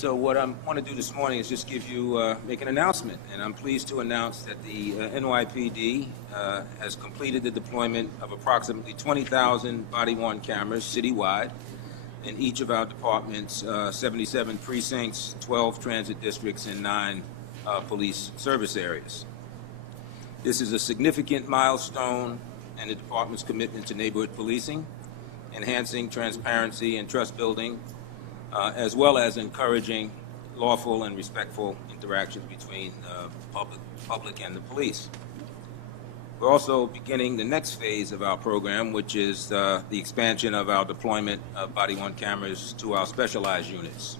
So what I want to do this morning is just give you, make an announcement, and I'm pleased to announce that the NYPD has completed the deployment of approximately 20,000 body-worn cameras citywide in each of our departments, 77 precincts, 12 transit districts, and 9 police service areas. This is a significant milestone in the department's commitment to neighborhood policing, enhancing transparency and trust building, as well as encouraging lawful and respectful interactions between public and the police. We're also beginning the next phase of our program, which is the expansion of our deployment of body-worn cameras to our specialized units.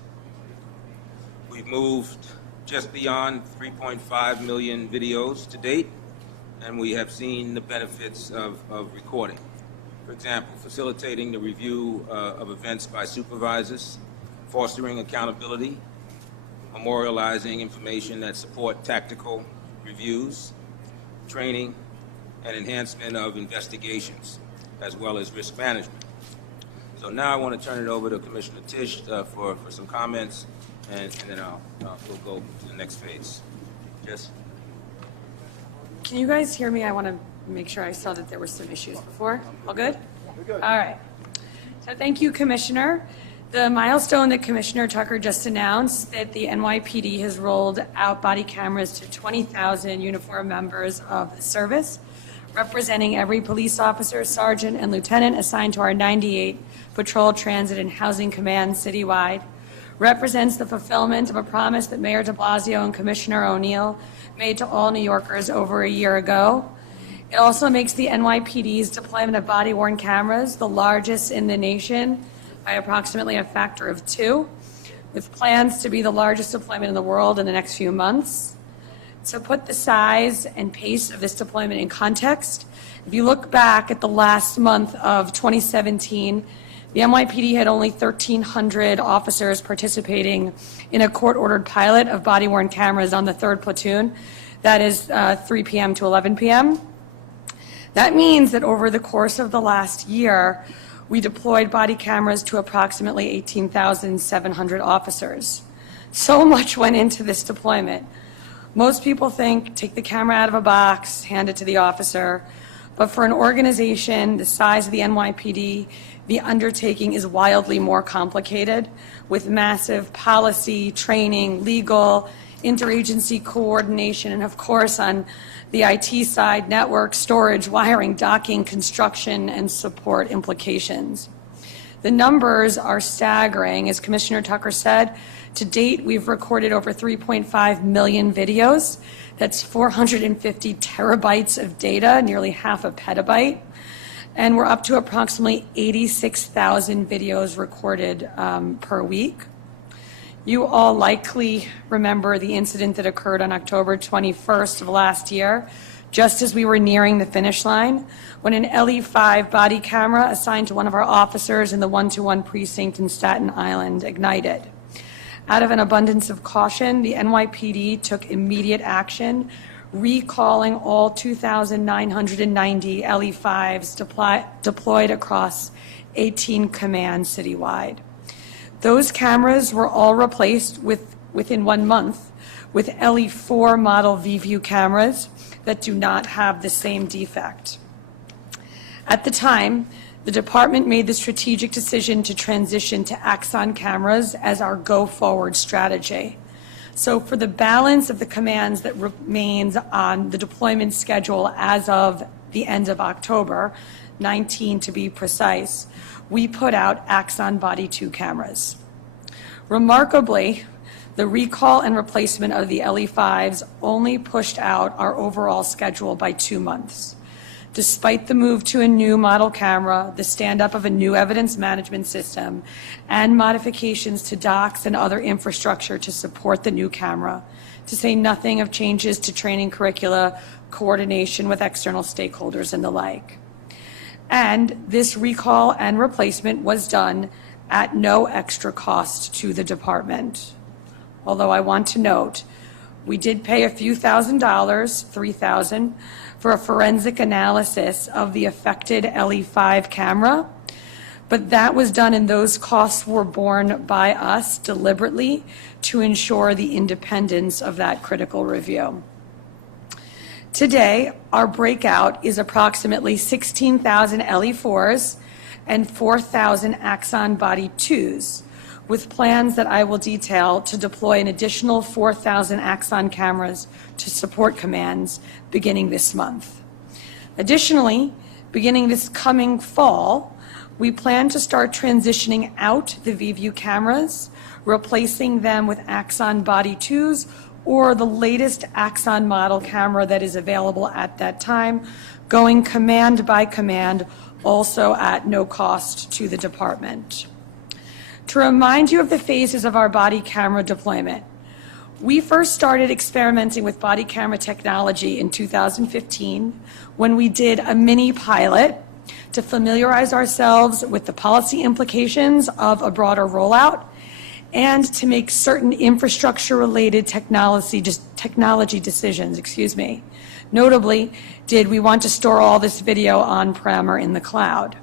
We've moved just beyond 3.5 million videos to date, and we have seen the benefits of recording. For example, facilitating the review of events by supervisors, fostering accountability, memorializing information that support tactical reviews, training, and enhancement of investigations, as well as risk management. So now I want to turn it over to Commissioner Tisch for some comments, and then we'll go to the next phase. Jess? Can you guys hear me? I want to make sure I saw that there were some issues before. All good? We're good. All right. So thank you, Commissioner. The milestone that Commissioner Tucker just announced, that the NYPD has rolled out body cameras to 20,000 uniformed members of the service, representing every police officer, sergeant, and lieutenant assigned to our 98 patrol, transit, and housing commands citywide, represents the fulfillment of a promise that Mayor de Blasio and Commissioner O'Neill made to all New Yorkers over a year ago. It also makes the NYPD's deployment of body-worn cameras the largest in the nation by approximately a factor of 2, with plans to be the largest deployment in the world in the next few months. To put the size and pace of this deployment in context, if you look back at the last month of 2017, the NYPD had only 1,300 officers participating in a court-ordered pilot of body-worn cameras on the 3rd platoon. That is 3 p.m. to 11 p.m. That means that over the course of the last year, we deployed body cameras to approximately 18,700 officers. So much went into this deployment. Most people think, take the camera out of a box, hand it to the officer. But for an organization the size of the NYPD, the undertaking is wildly more complicated, with massive policy, training, legal, interagency coordination, and of course on the IT side, network, storage, wiring, docking, construction, and support implications. The numbers are staggering. As Commissioner Tucker said, to date, we've recorded over 3.5 million videos. That's 450 terabytes of data, nearly half a petabyte. And we're up to approximately 86,000 videos recorded per week. You all likely remember the incident that occurred on October 21st of last year, just as we were nearing the finish line, when an LE5 body camera assigned to one of our officers in the 121 precinct in Staten Island ignited. Out of an abundance of caution, the NYPD took immediate action, recalling all 2,990 LE5s deployed across 18 commands citywide. Those cameras were all replaced within 1 month with LE4 model V-View cameras that do not have the same defect. At the time, the department made the strategic decision to transition to Axon cameras as our go-forward strategy. So for the balance of the commands that remains on the deployment schedule as of the end of October, 19 to be precise, we put out Axon Body 2 cameras. Remarkably, the recall and replacement of the LE5s only pushed out our overall schedule by 2 months. Despite the move to a new model camera, the stand-up of a new evidence management system, and modifications to docks and other infrastructure to support the new camera, to say nothing of changes to training curricula, coordination with external stakeholders, and the like. And this recall and replacement was done at no extra cost to the department. Although I want to note, we did pay a few $1,000s, $3,000, for a forensic analysis of the affected LE5 camera, but that was done and those costs were borne by us deliberately to ensure the independence of that critical review. Today, our breakout is approximately 16,000 LE4s and 4,000 Axon Body 2s, with plans that I will detail to deploy an additional 4,000 Axon cameras to support commands beginning this month. Additionally, beginning this coming fall, we plan to start transitioning out the VView cameras, replacing them with Axon Body 2s or the latest Axon model camera that is available at that time, going command by command, also at no cost to the department. To remind you of the phases of our body camera deployment, we first started experimenting with body camera technology in 2015 when we did a mini pilot to familiarize ourselves with the policy implications of a broader rollout and to make certain infrastructure-related technology decisions, Notably, did we want to store all this video on-prem or in the cloud?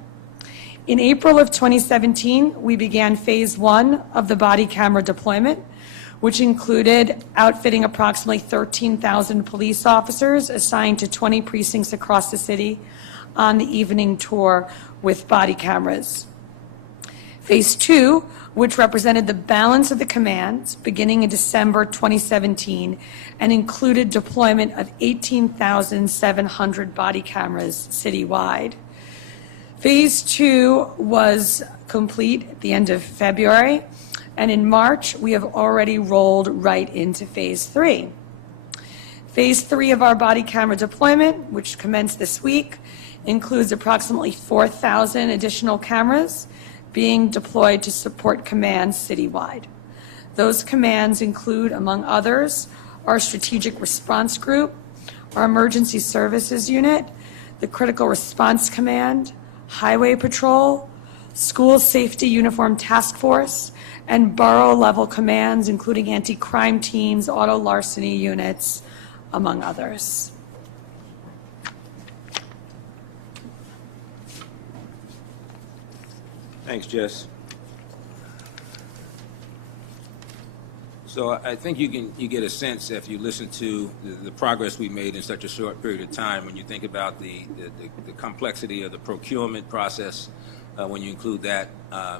In April of 2017, we began phase 1 of the body camera deployment, which included outfitting approximately 13,000 police officers assigned to 20 precincts across the city on the evening tour with body cameras. Phase 2, which represented the balance of the commands beginning in December 2017 and included deployment of 18,700 body cameras citywide. Phase 2 was complete at the end of February, and in March, we have already rolled right into Phase 3. Phase 3 of our body camera deployment, which commenced this week, includes approximately 4,000 additional cameras being deployed to support commands citywide. Those commands include, among others, our Strategic Response Group, our Emergency Services Unit, the Critical Response Command, Highway Patrol, School Safety Uniform Task Force, and borough-level commands, including anti-crime teams, auto larceny units, among others. Thanks, Jess. So I think you get a sense if you listen to the progress we made in such a short period of time when you think about the complexity of the procurement process, when you include that,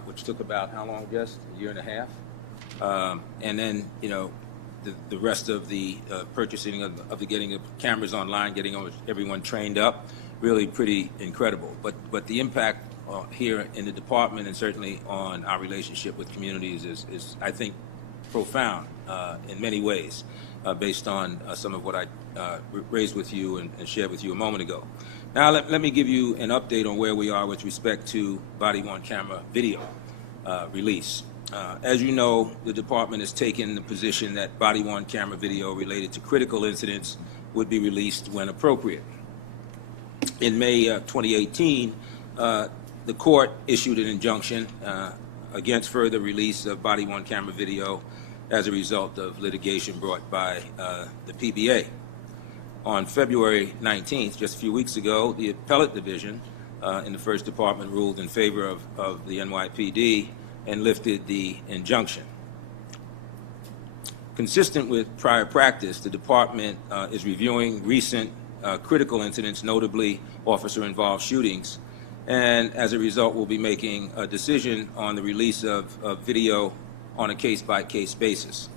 which took about how long, Jess? A year and a half? And then, the rest of the purchasing of the getting the cameras online, getting everyone trained up, really pretty incredible. But the impact here in the department and certainly on our relationship with communities is I think, profound in many ways, based on some of what I raised with you and shared with you a moment ago. Now, let me give you an update on where we are with respect to body-worn camera video release. As you know, the department has taken the position that body-worn camera video related to critical incidents would be released when appropriate. In May 2018, the court issued an injunction against further release of body-worn camera video as a result of litigation brought by the PBA. On February 19th, just a few weeks ago, the appellate division in the first department ruled in favor of the NYPD and lifted the injunction. Consistent with prior practice, the department is reviewing recent critical incidents, notably officer-involved shootings, and as a result, we'll be making a decision on the release of video on a case-by-case basis.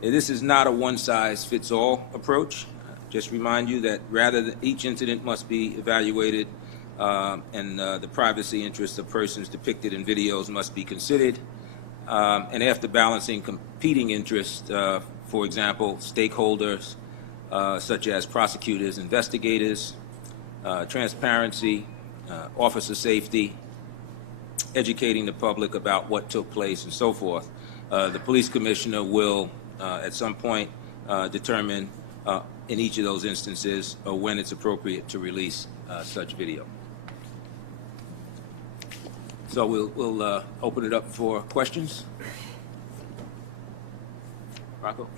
This is not a one-size-fits-all approach. Just remind you that rather each incident must be evaluated and the privacy interests of persons depicted in videos must be considered. And after balancing competing interests, for example, stakeholders such as prosecutors, investigators, transparency, officer safety, educating the public about what took place and so forth, the police commissioner will at some point determine in each of those instances when it's appropriate to release such video. So we'll open it up for questions. Rocco?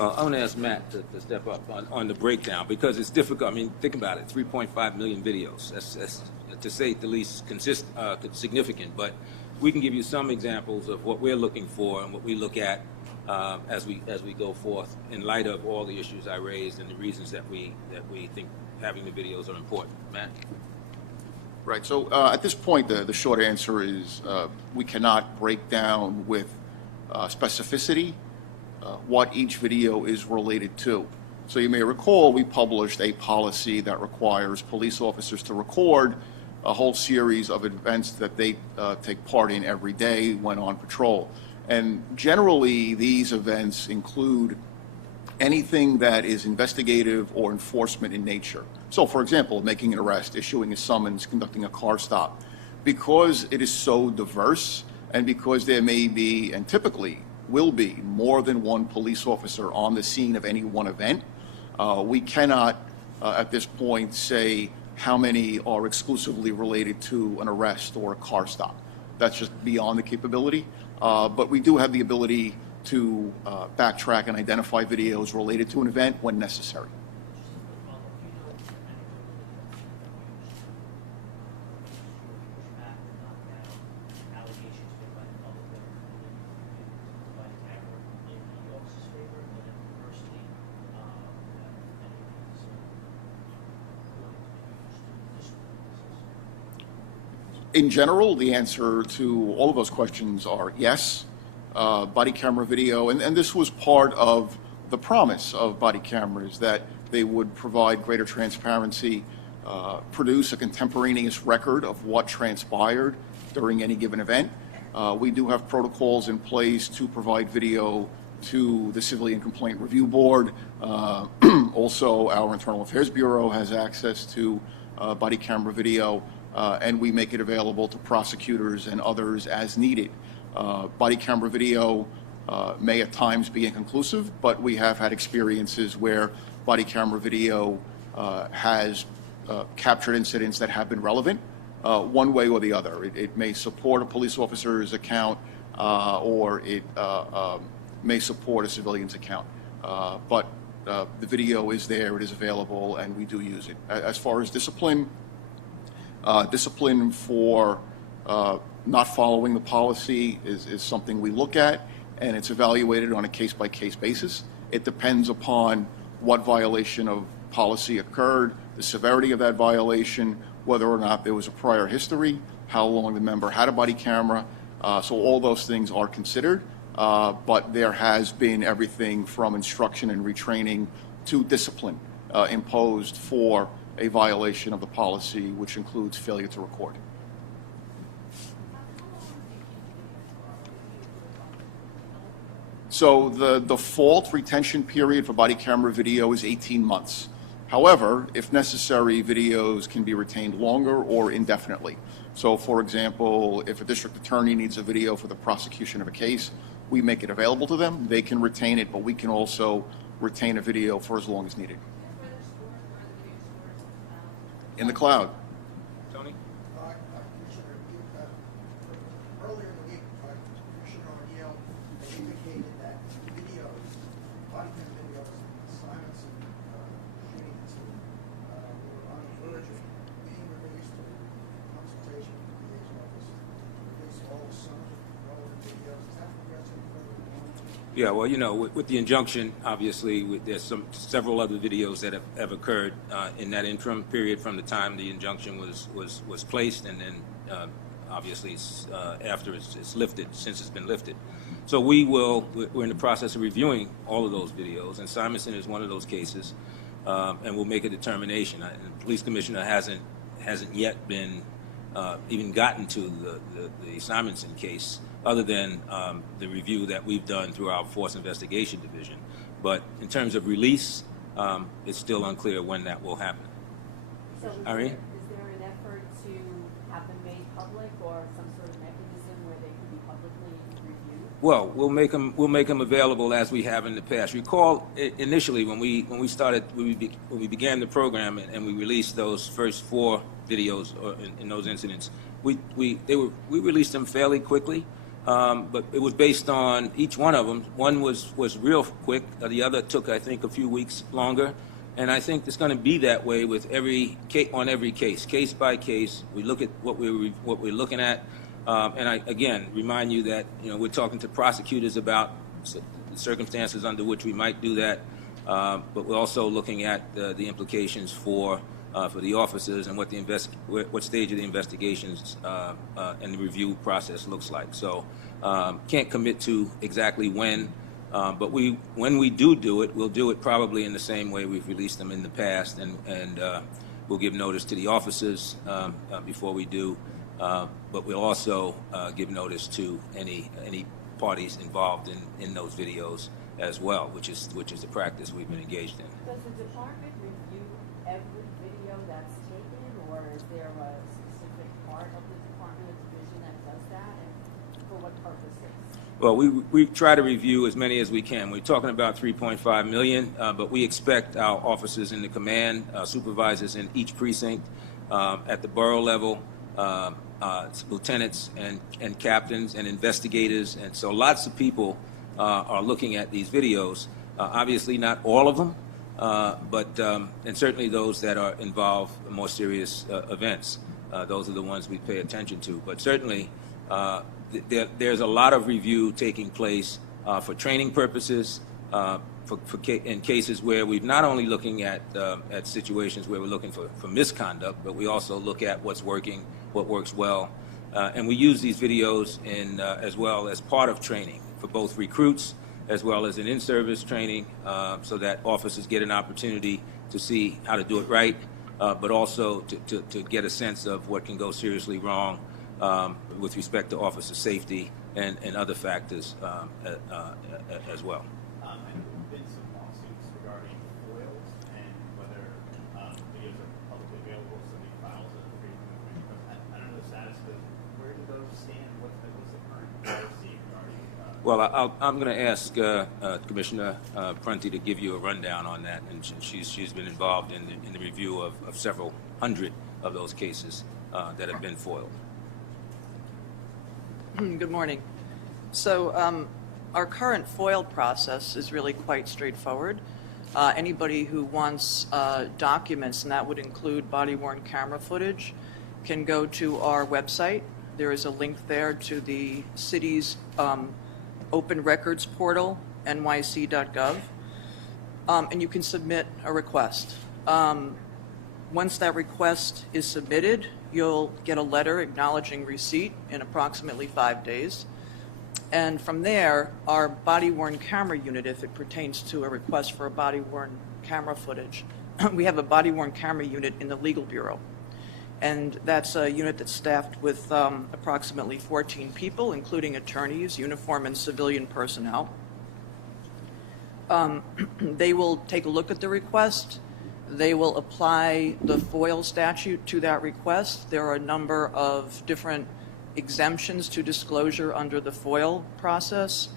I want to ask Matt to step up on the breakdown, because it's difficult. I mean, think about it, 3.5 million videos. That's to say the least, significant. But we can give you some examples of what we're looking for and what we look at as we go forth in light of all the issues I raised and the reasons that we think having the videos are important. Matt? Right. So at this point, the short answer is we cannot break down with specificity what each video is related to. So you may recall we published a policy that requires police officers to record a whole series of events that they take part in every day when on patrol. And generally, these events include anything that is investigative or enforcement in nature. So, for example, making an arrest, issuing a summons, conducting a car stop. Because it is so diverse, and because there may be, and typically will be, more than one police officer on the scene of any one event, we cannot, at this point, say how many are exclusively related to an arrest or a car stop. That's just beyond the capability. But we do have the ability to backtrack and identify videos related to an event when necessary. In general, the answer to all of those questions are yes. Body camera video, and this was part of the promise of body cameras, that they would provide greater transparency, produce a contemporaneous record of what transpired during any given event. We do have protocols in place to provide video to the Civilian Complaint Review Board. Also, our Internal Affairs Bureau has access to body camera video, and we make it available to prosecutors and others as needed. Body camera video may at times be inconclusive, but we have had experiences where body camera video has captured incidents that have been relevant one way or the other. It may support a police officer's account or it may support a civilian's account. But the video is there, it is available, and we do use it. As far as discipline, discipline for not following the policy is something we look at, and it's evaluated on a case-by-case basis. It depends upon what violation of policy occurred, the severity of that violation, whether or not there was a prior history, how long the member had a body camera. So all those things are considered, but there has been everything from instruction and retraining to discipline imposed for a violation of the policy, which includes failure to record. So the default retention period for body camera video is 18 months. However, if necessary, videos can be retained longer or indefinitely. So, for example, if a district attorney needs a video for the prosecution of a case, we make it available to them. They can retain it, but we can also retain a video for as long as needed. In the cloud. Tony? Commissioner, earlier in the week, Commissioner O'Neill indicated that videos, body cam videos, assignments and shootings were on the verge of being released in consultation with the DA's office. Release all the some relevant videos. Is that progressing further along? Yeah, well, you know, with the injunction, obviously, there's several other videos that have occurred in that interim period from the time the injunction was placed, and then obviously after it's lifted, since it's been lifted. So we're in the process of reviewing all of those videos, and Simonson is one of those cases, and we'll make a determination. The police commissioner hasn't yet been even gotten to the Simonson case, other than the review that we've done through our Force Investigation Division. But in terms of release, it's still unclear when that will happen. So is there an effort to have them made public, or some sort of mechanism where they can be publicly reviewed? Well, we'll make them available as we have in the past. Recall initially when we began the program and we released those first 4 videos in those incidents, we released them fairly quickly. but it was based on each one of them. One was real quick. The other took, I think, a few weeks longer. And I think it's going to be that way with every case by case. We look at what we're looking at, and I again remind you that we're talking to prosecutors about the circumstances under which we might do that, but we're also looking at the implications for the officers and what stage of the investigations and the review process looks like. So can't commit to exactly when. But when we do it, we'll do it probably in the same way we've released them in the past, and we'll give notice to the officers before we do. But we'll also give notice to any parties involved in those videos as well, which is the practice we've been engaged in. Does the department review every video that's taken, or is there a specific part of the department or division that does that, and for what purposes? Well, we try to review as many as we can. We're talking about 3.5 million, but we expect our officers in the command, supervisors in each precinct, at the borough level, lieutenants and captains and investigators, and so lots of people are looking at these videos. Obviously, not all of them, but and certainly those that are involved in more serious events. Those are the ones we pay attention to. But certainly, there's a lot of review taking place for training purposes, in cases where we're not only looking at situations where we're looking for misconduct, but we also look at what's working, what works well, and we use these videos as well as part of training for both recruits as well as in-service training, so that officers get an opportunity to see how to do it right, but also to get a sense of what can go seriously wrong with respect to officer safety and other factors as well. And there have been some lawsuits regarding foils and whether videos are publicly available, somebody files a I don't know the status, but where do those stand? What's the current policy regarding? Well, I'm going to ask Commissioner Prunty to give you a rundown on that, and she's been involved in the review of several hundred of those cases that have been foiled. Good morning. So our current FOIL process is really quite straightforward. Anybody who wants documents, and that would include body-worn camera footage, can go to our website. There is a link there to the city's open records portal, nyc.gov, and you can submit a request. Once that request is submitted, you'll get a letter acknowledging receipt in approximately 5 days. And from there, our body-worn camera unit, if it pertains to a request for a body-worn camera footage, we have a body-worn camera unit in the Legal Bureau. And that's a unit that's staffed with approximately 14 people, including attorneys, uniform and civilian personnel. They will take a look at the request. They will apply the FOIL statute to that request. There are a number of different exemptions to disclosure under the FOIL process.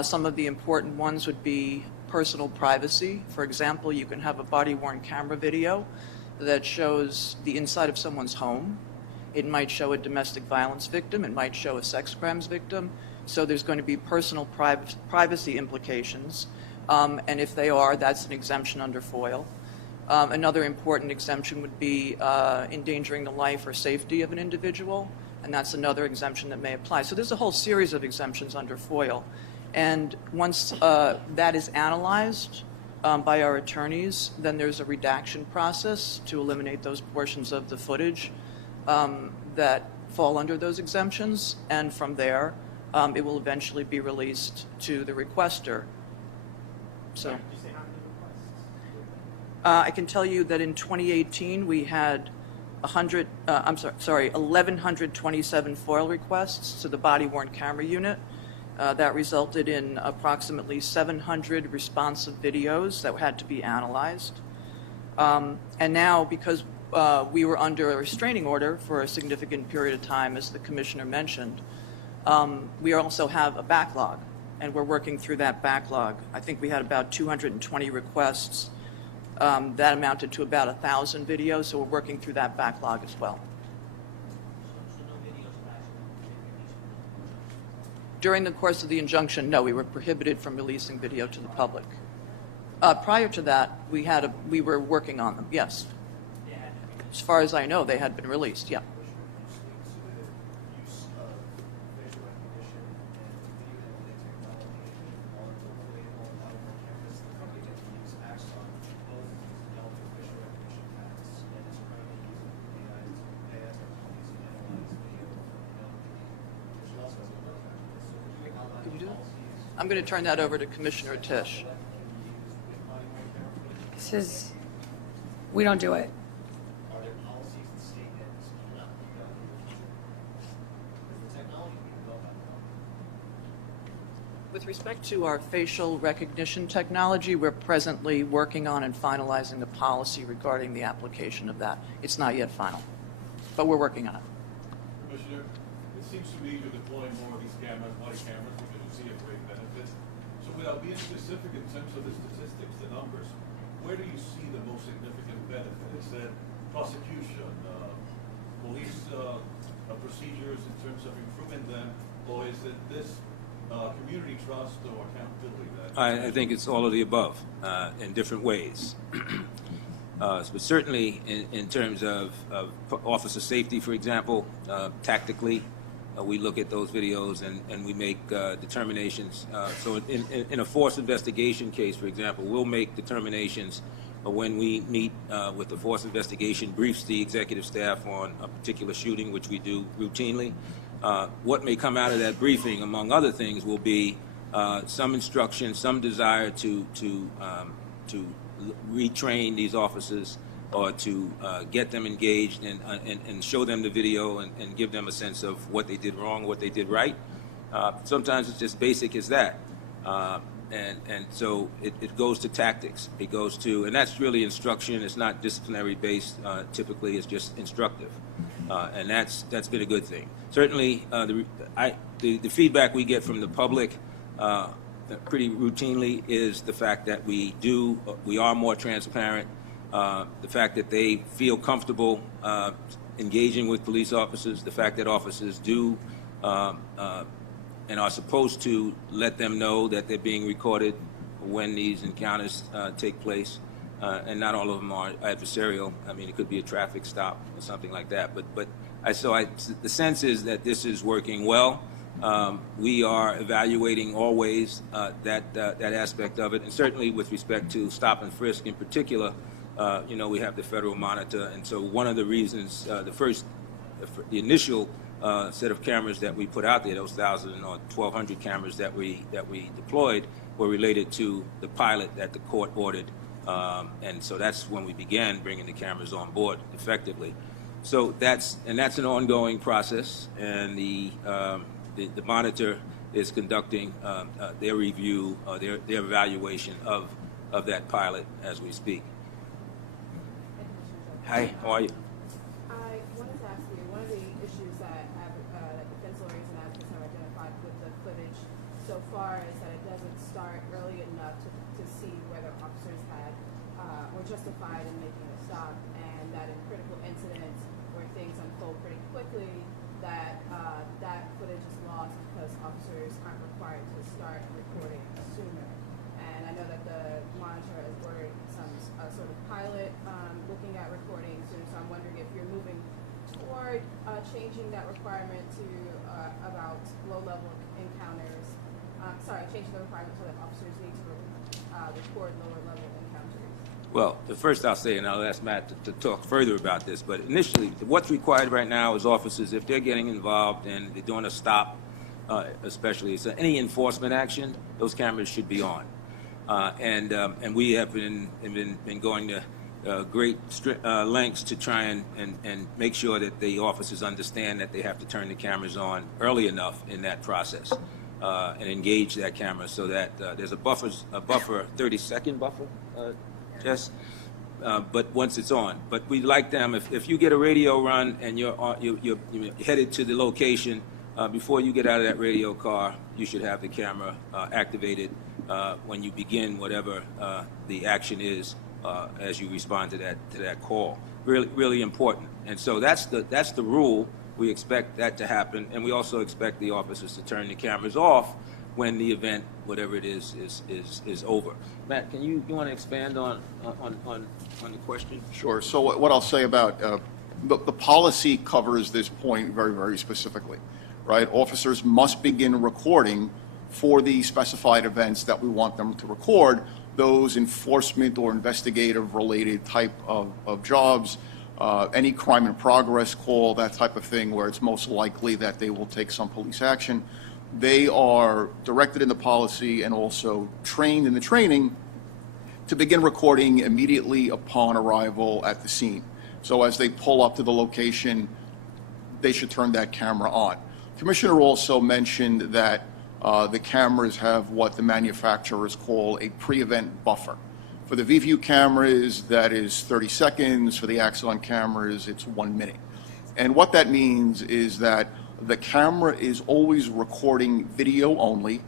Some of the important ones would be personal privacy. For example, you can have a body-worn camera video that shows the inside of someone's home. It might show a domestic violence victim. It might show a sex crimes victim. So there's going to be personal privacy implications. And if they are, that's an exemption under FOIL. Another important exemption would be endangering the life or safety of an individual, and that's another exemption that may apply. So there's a whole series of exemptions under FOIL. And once that is analyzed by our attorneys, then there's a redaction process to eliminate those portions of the footage that fall under those exemptions, and from there, it will eventually be released to the requester. So. I can tell you that in 2018 we had 1,127 FOIL requests to the body-worn camera unit. That resulted in approximately 700 responsive videos that had to be analyzed. And now, because we were under a restraining order for a significant period of time, as the Commissioner mentioned, we also have a backlog, and we're working through that backlog. I think we had about 220 requests. That amounted to about 1,000 videos, so we're working through that backlog as well. During the course of the injunction, no, we were prohibited from releasing video to the public. Prior to that, we were working on them, yes. As far as I know, they had been released, yeah. Could you do that? I'm going to turn that over to Commissioner Tisch. This is, we don't do it. Are there policies that state that this cannot be done in the future? Because the technology can go by now. With respect to our facial recognition technology, we're presently working on and finalizing the policy regarding the application of that. It's not yet final, but we're working on it. Commissioner, it seems to me you're deploying more of these cameras, body cameras, because you see a great benefit. So without being specific in terms of the statistics, the numbers, where do you see the most significant benefit? Is it prosecution, police procedures in terms of improving them, or is it this community trust or accountability? I think it's all of the above in different ways. But certainly in terms of officer safety, for example, tactically, we look at those videos and we make determinations. So in a force investigation case, for example, we'll make determinations when we meet with the force investigation, briefs the executive staff on a particular shooting, which we do routinely. What may come out of that briefing, among other things, will be some instruction, some desire to retrain these officers or to get them engaged and show them the video and give them a sense of what they did wrong, what they did right. Sometimes it's just basic as that. And so it goes to tactics. It goes to, and that's really instruction. It's not disciplinary based. Typically, it's just instructive. And that's been a good thing. Certainly, the feedback we get from the public pretty routinely is the fact that we are more transparent. The fact that they feel comfortable engaging with police officers, the fact that officers do and are supposed to let them know that they're being recorded when these encounters take place. And not all of them are adversarial. I mean, it could be a traffic stop or something like that. But the sense is that this is working well. We are evaluating always that aspect of it, and certainly with respect to stop and frisk in particular. We have the federal monitor, and so one of the reasons, the initial set of cameras that we put out there, those 1,000 or 1,200 cameras that we deployed, were related to the pilot that the court ordered, and so that's when we began bringing the cameras on board effectively. So that's an ongoing process, and the monitor is conducting their review, their evaluation of that pilot as we speak. Hi, how are you? I wanted to ask you, one of the issues that defense lawyers and advocates have identified with the footage so far is that it doesn't start early enough to see whether officers were justified in making a stop, and that in critical incidents where things unfold pretty quickly, that footage is lost because officers aren't required to start recording sooner. And I know that the monitor has ordered some sort of pilot looking at recording soon, so I'm wondering if you're moving toward changing that requirement to about low-level encounters. Changing the requirement so that officers need to record lower-level encounters. Well, the first I'll say, and I'll ask Matt to talk further about this, but initially, what's required right now is officers, if they're getting involved and they're doing a stop, especially, so any enforcement action, those cameras should be on. And we have been going to great lengths to try and make sure that the officers understand that they have to turn the cameras on early enough in that process and engage that camera so that there's a buffer, 30-second buffer, Jess. But once it's on, but we like them. If you get a radio run and you're headed to the location, before you get out of that radio car, you should have the camera activated when you begin whatever the action is as you respond to that call. Really, really important. And so that's the rule. We expect that to happen, and we also expect the officers to turn the cameras off when the event, whatever it is over. Matt, you want to expand on the question? Sure. So what I'll say about the policy covers this point very, very specifically, right? Officers must begin recording for the specified events that we want them to record, those enforcement or investigative related type of jobs, any crime in progress call, that type of thing, where it's most likely that they will take some police action. They are directed in the policy and also trained in the training to begin recording immediately upon arrival at the scene. So as they pull up to the location, they should turn that camera on. Commissioner also mentioned that the cameras have what the manufacturers call a pre-event buffer. For the VView cameras, that is 30 seconds. For the Axon cameras, it's 1 minute. And what that means is that the camera is always recording video only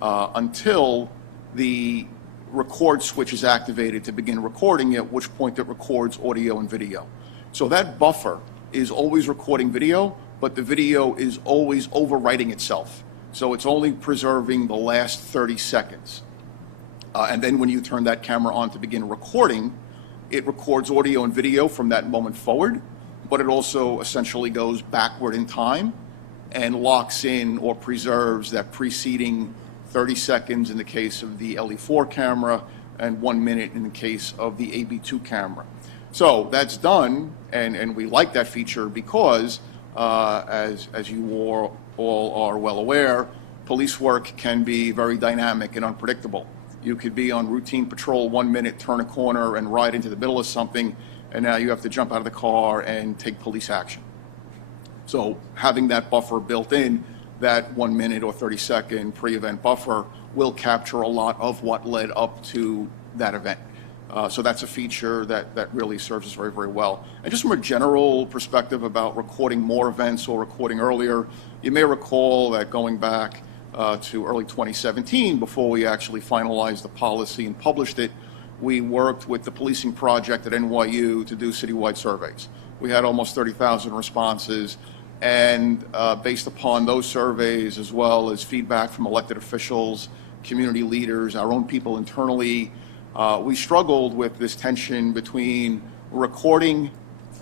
until the record switch is activated to begin recording, at which point it records audio and video. So that buffer is always recording video, but the video is always overwriting itself. So it's only preserving the last 30 seconds. And then when you turn that camera on to begin recording, it records audio and video from that moment forward, but it also essentially goes backward in time and locks in or preserves that preceding 30 seconds in the case of the LE4 camera and 1 minute in the case of the AB2 camera. So that's done, and we like that feature because, as you all are well aware, police work can be very dynamic and unpredictable. You could be on routine patrol 1 minute, turn a corner, and ride into the middle of something, and now you have to jump out of the car and take police action. So having that buffer built in, that 1 minute or 30-second pre-event buffer will capture a lot of what led up to that event. So that's a feature that really serves us very, very well. And just from a general perspective about recording more events or recording earlier, you may recall that going back to early 2017, before we actually finalized the policy and published it, we worked with the policing project at NYU to do citywide surveys. We had almost 30,000 responses, and based upon those surveys, as well as feedback from elected officials, community leaders, our own people internally, we struggled with this tension between recording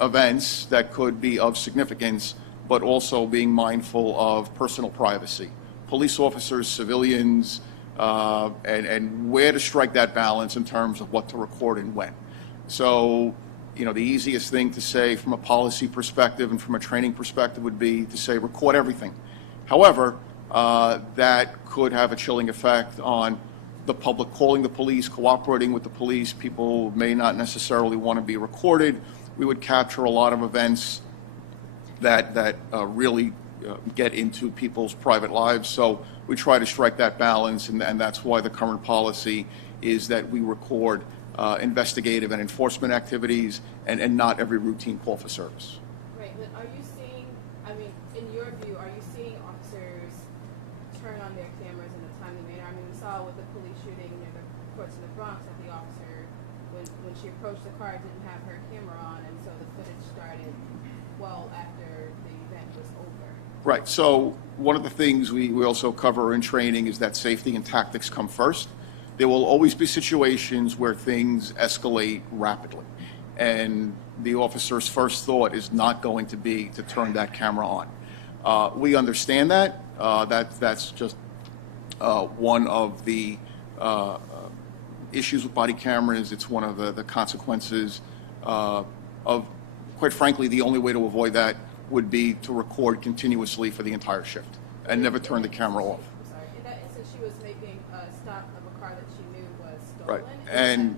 events that could be of significance, but also being mindful of personal privacy. Police officers, civilians, and where to strike that balance in terms of what to record and when. So, you know, the easiest thing to say from a policy perspective and from a training perspective would be to say record everything. However, that could have a chilling effect on the public calling the police, cooperating with the police. People may not necessarily want to be recorded. We would capture a lot of events that really get into people's private lives. So we try to strike that balance, and that's why the current policy is that we record investigative and enforcement activities and not every routine call for service. Right, but are you seeing, I mean, in your view, are you seeing officers turn on their cameras in a timely manner? I mean, we saw with the police shooting near the courts in the Bronx that the officer, when she approached the car, didn't have her camera on, and so the footage started well after the event was over. Right. So one of the things we also cover in training is that safety and tactics come first. There will always be situations where things escalate rapidly, and the officer's first thought is not going to be to turn that camera on. We understand that. That's just one of the issues with body cameras. It's one of the consequences of, quite frankly, the only way to avoid that would be to record continuously for the entire shift and never turn the camera off. I'm sorry. In that instance, she was making a stop of a car that she knew was stolen? Right. And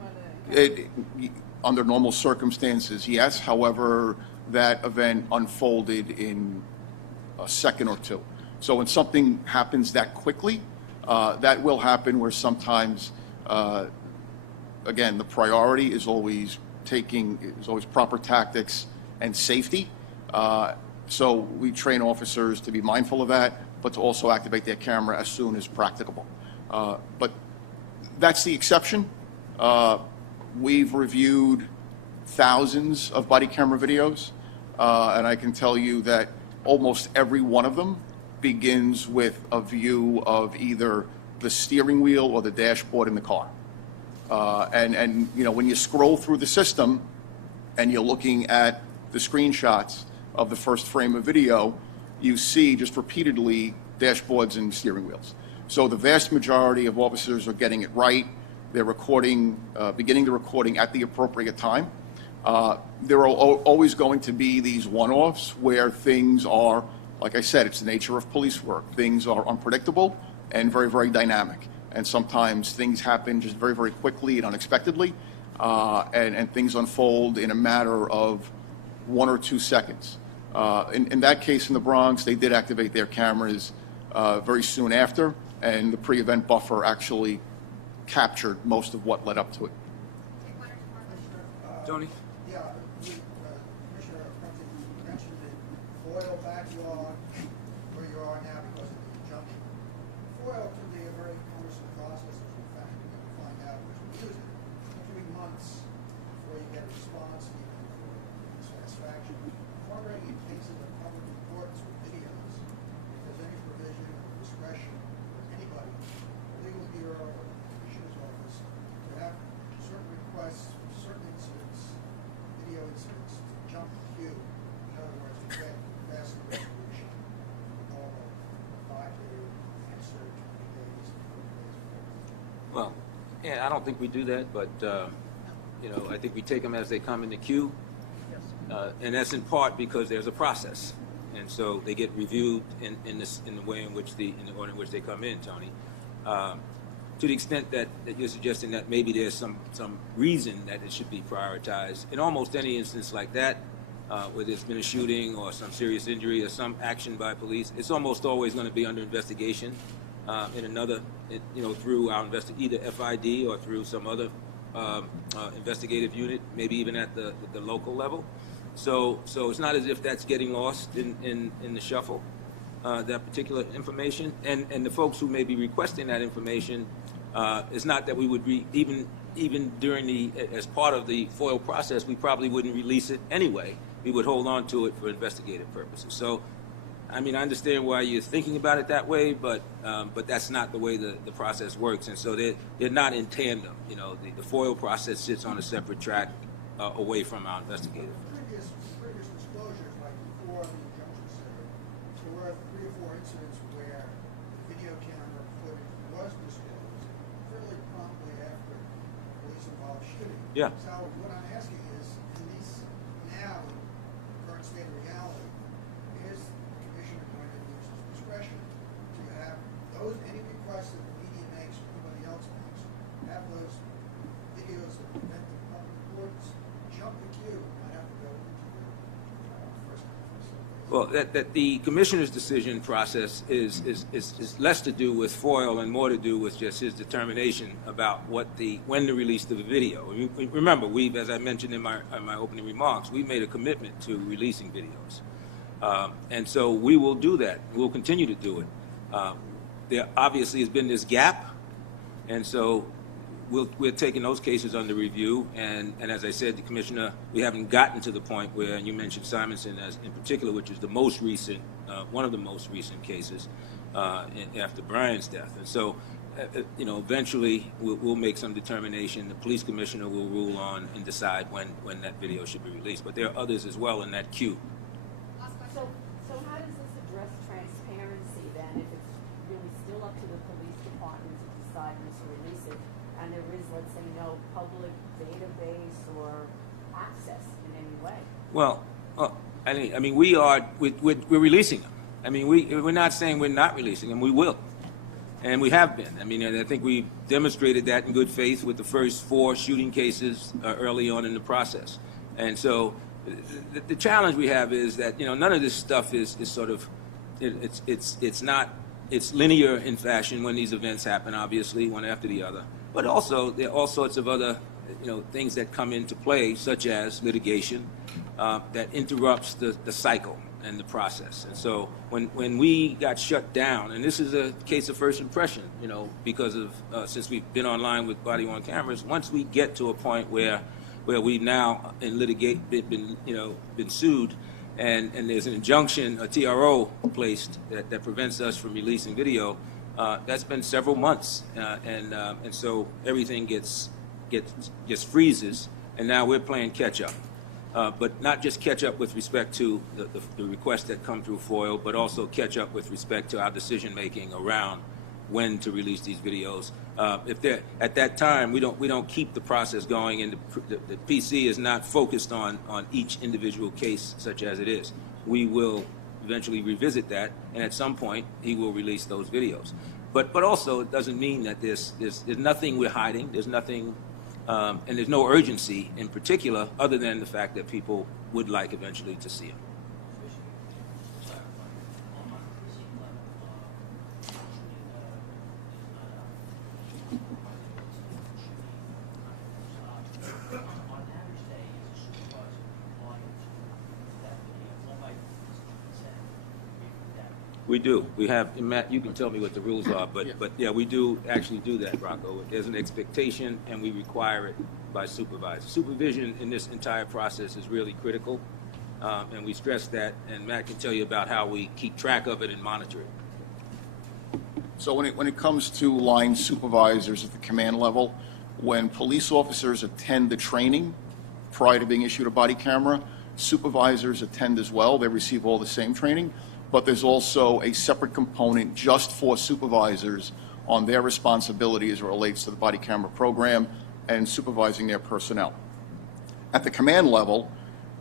under normal circumstances, yes. However, that event unfolded in a second or two. So when something happens that quickly, that will happen where sometimes, again, the priority is always proper tactics and safety. So we train officers to be mindful of that, but to also activate their camera as soon as practicable. But that's the exception. We've reviewed thousands of body camera videos, and I can tell you that almost every one of them begins with a view of either the steering wheel or the dashboard in the car. And you know, when you scroll through the system and you're looking at the screenshots of the first frame of video, you see just repeatedly dashboards and steering wheels. So the vast majority of officers are getting it right. They're recording, beginning the recording at the appropriate time. There are always going to be these one-offs where things are, like I said, it's the nature of police work. Things are unpredictable and very, very dynamic. And sometimes things happen just very, very quickly and unexpectedly, and things unfold in a matter of 1 or 2 seconds. In that case in the Bronx, they did activate their cameras very soon after, and the pre-event buffer actually captured most of what led up to it. Tony? Yeah, Commissioner Prunty, you mentioned the FOIL backlog where you are now because of the injunction. FOIL can be a very cumbersome process, as in fact you're going to find out because we use it. It can be months before you get a response even for satisfaction. I'm wondering in cases of public importance with videos, if there's any provision or discretion with anybody, the legal bureau or the commissioner's office, to have certain requests, certain incidents, video incidents, to jump the queue. In other words, to get faster resolution, normal 5-day answer, 20 days, 30 days. Well, yeah, I don't think we do that, but, you know, I think we take them as they come in the queue. And that's in part because there's a process. And so they get reviewed in the way in which in the order in which they come in, Tony. To the extent that you're suggesting that maybe there's some reason that it should be prioritized. In almost any instance like that, where there's been a shooting or some serious injury or some action by police, it's almost always going to be under investigation in another, you know, through our either FID or through some other investigative unit, maybe even at the local level. So it's not as if that's getting lost in the shuffle, that particular information. And the folks who may be requesting that information, it's not that we would even during as part of the FOIL process, we probably wouldn't release it anyway. We would hold on to it for investigative purposes. So, I mean, I understand why you're thinking about it that way, but that's not the way the process works. And so they're not in tandem. You know, the FOIL process sits on a separate track away from our investigative. Previous disclosures, like before the injunction settled, there were 3 or 4 incidents where the video camera footage was disclosed fairly promptly after police-involved shooting. Yeah. So what I'm asking is, in these now, current state of reality, is the commissioner going to use his discretion to have those, any requests that the media makes or anybody else makes, have those videos that prevent the public importance jump the queue and not have to go into the first come, first served. Well, that the commissioner's decision process is less to do with FOIL and more to do with just his determination about when to release the video. Remember, as I mentioned in my opening remarks, we made a commitment to releasing videos, and so we will do that. We'll continue to do it. There obviously has been this gap, and so we're taking those cases under review, and as I said, the commissioner, we haven't gotten to the point where, and you mentioned Simonson as in particular, which is the most recent, one of the most recent cases after Brian's death, and so you know, eventually we'll make some determination. The police commissioner will rule on and decide when that video should be released, but there are others as well in that queue. So how does this address transparency then, if it's really still up to the police department to decide when to release it, and there is, let's say, no public database or access in any way? Well, I mean, we're releasing them. I mean, we're not saying we're not releasing them. We will, and we have been. I mean, and I think we demonstrated that in good faith with the first 4 shooting cases early on in the process. And so, the challenge we have is that, you know, none of this stuff is sort of, it's linear in fashion when these events happen. Obviously, one after the other. But also, there are all sorts of other, you know, things that come into play, such as litigation, that interrupts the cycle and the process. And so when we got shut down, and this is a case of first impression, you know, because of since we've been online with body-worn cameras, once we get to a point where we've now in been sued, and there's an injunction, a TRO placed that prevents us from releasing video, that's been several months, and so everything gets freezes, and now we're playing catch up. But not just catch up with respect to the requests that come through FOIL, but also catch up with respect to our decision making around when to release these videos. If they're at that time, we don't keep the process going, and the PC is not focused on each individual case such as it is. We will eventually revisit that, and at some point he will release those videos. But also it doesn't mean that there's nothing we're hiding. There's nothing. And there's no urgency in particular, other than the fact that people would like eventually to see them. We do. We have, Matt, you can tell me what the rules are, but yeah, we do actually do that, Rocco. There's an expectation, and we require it by supervisors. Supervision in this entire process is really critical, and we stress that, and Matt can tell you about how we keep track of it and monitor it. So when it comes to line supervisors at the command level, when police officers attend the training prior to being issued a body camera, supervisors attend as well. They receive all the same training. But there's also a separate component just for supervisors on their responsibility as it relates to the body camera program and supervising their personnel. At the command level,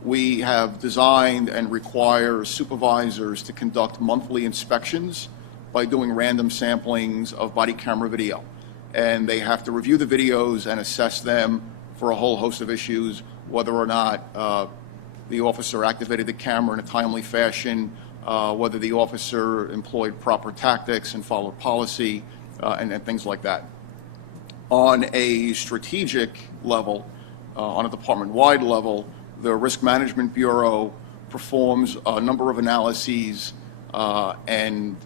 we have designed and require supervisors to conduct monthly inspections by doing random samplings of body camera video. And they have to review the videos and assess them for a whole host of issues, whether or not the officer activated the camera in a timely fashion, whether the officer employed proper tactics and followed policy, and things like that. On a strategic level, on a department-wide level, the Risk Management Bureau performs a number of analyses and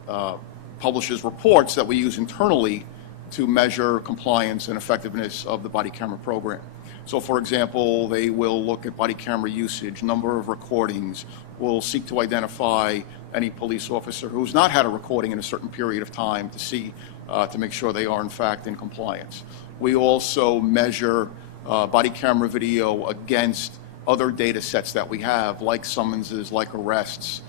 publishes reports that we use internally to measure compliance and effectiveness of the body camera program. So, for example, they will look at body camera usage, number of recordings, will seek to identify any police officer who's not had a recording in a certain period of time to see, to make sure they are in fact in compliance. We also measure body camera video against other data sets that we have, like summonses, like arrests,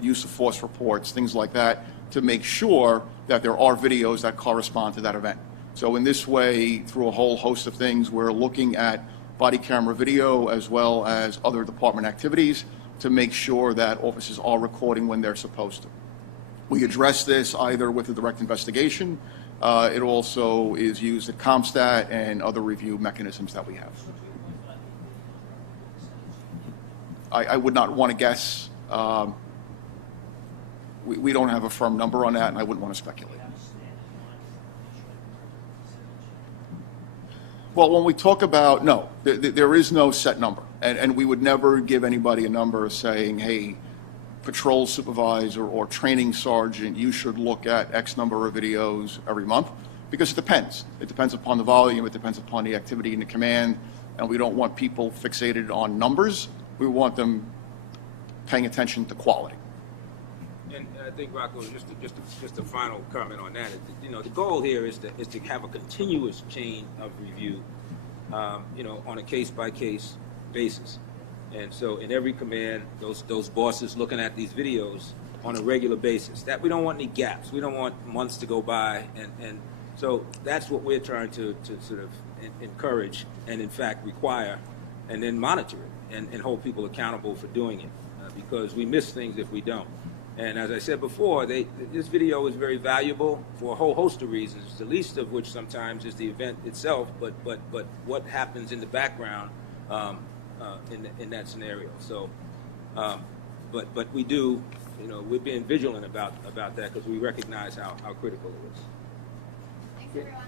use of force reports, things like that, to make sure that there are videos that correspond to that event. So in this way, through a whole host of things, we're looking at body camera video as well as other department activities to make sure that officers are recording when they're supposed to. We address this either with a direct investigation. It also is used at CompStat and other review mechanisms that we have. I would not want to guess. We don't have a firm number on that, and I wouldn't want to speculate. Well, when we talk about, no, there is no set number. And we would never give anybody a number saying, hey, patrol supervisor or training sergeant, you should look at X number of videos every month, because it depends. It depends upon the volume, it depends upon the activity in the command, and we don't want people fixated on numbers. We want them paying attention to quality. And I think, Rocco, just a final comment on that. You know, the goal here is to have a continuous chain of review, you know, on a case-by-case basis. And so in every command, those bosses looking at these videos on a regular basis. That we don't want any gaps. We don't want months to go by. And so that's what we're trying to sort of encourage and, in fact, require, and then monitor it and hold people accountable for doing it, because we miss things if we don't. And as I said before, this video is very valuable for a whole host of reasons, the least of which sometimes is the event itself, but what happens in the background in that scenario. So, but we do, you know, we're being vigilant about that, because we recognize how critical it is. Thanks, everyone.